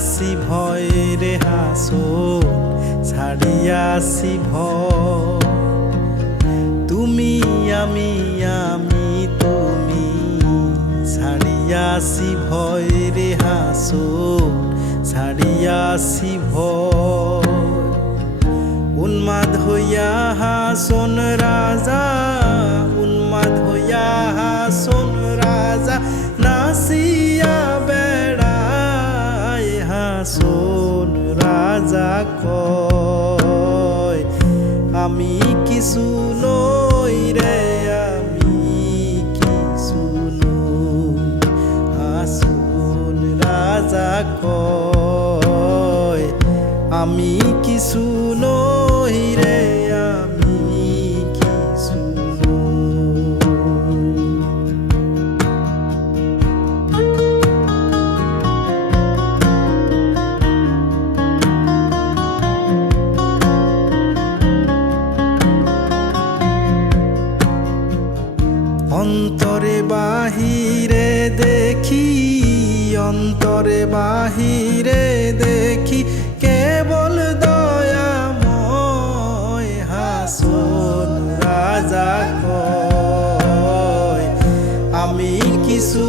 ছাড়িয়াছি ভয় রে হাসন, ছাড়িয়াছি ভয়। তুমি আমি আমি তুমি, ছাড়িয়াছি ভয় রে হাসন, ছাড়িয়াছি ভয়। উন্মাদ হইয়া হাসন রাজা, উন্মাদ হইয়া হাসন রাজা, নাচিয়া বেড়ায় হাসন রাজা কয়, আমি কিছু নই রে, আমি কিছু নই। হাসন রাজা কয়, আমি কিছু নই রে, আমি কিছু নই। অন্তরে বাহিরে দেখি, অন্তরে বাহিরে দেখি, কেবল দয়াময় হাসন রাজা কয়, আমি কিছু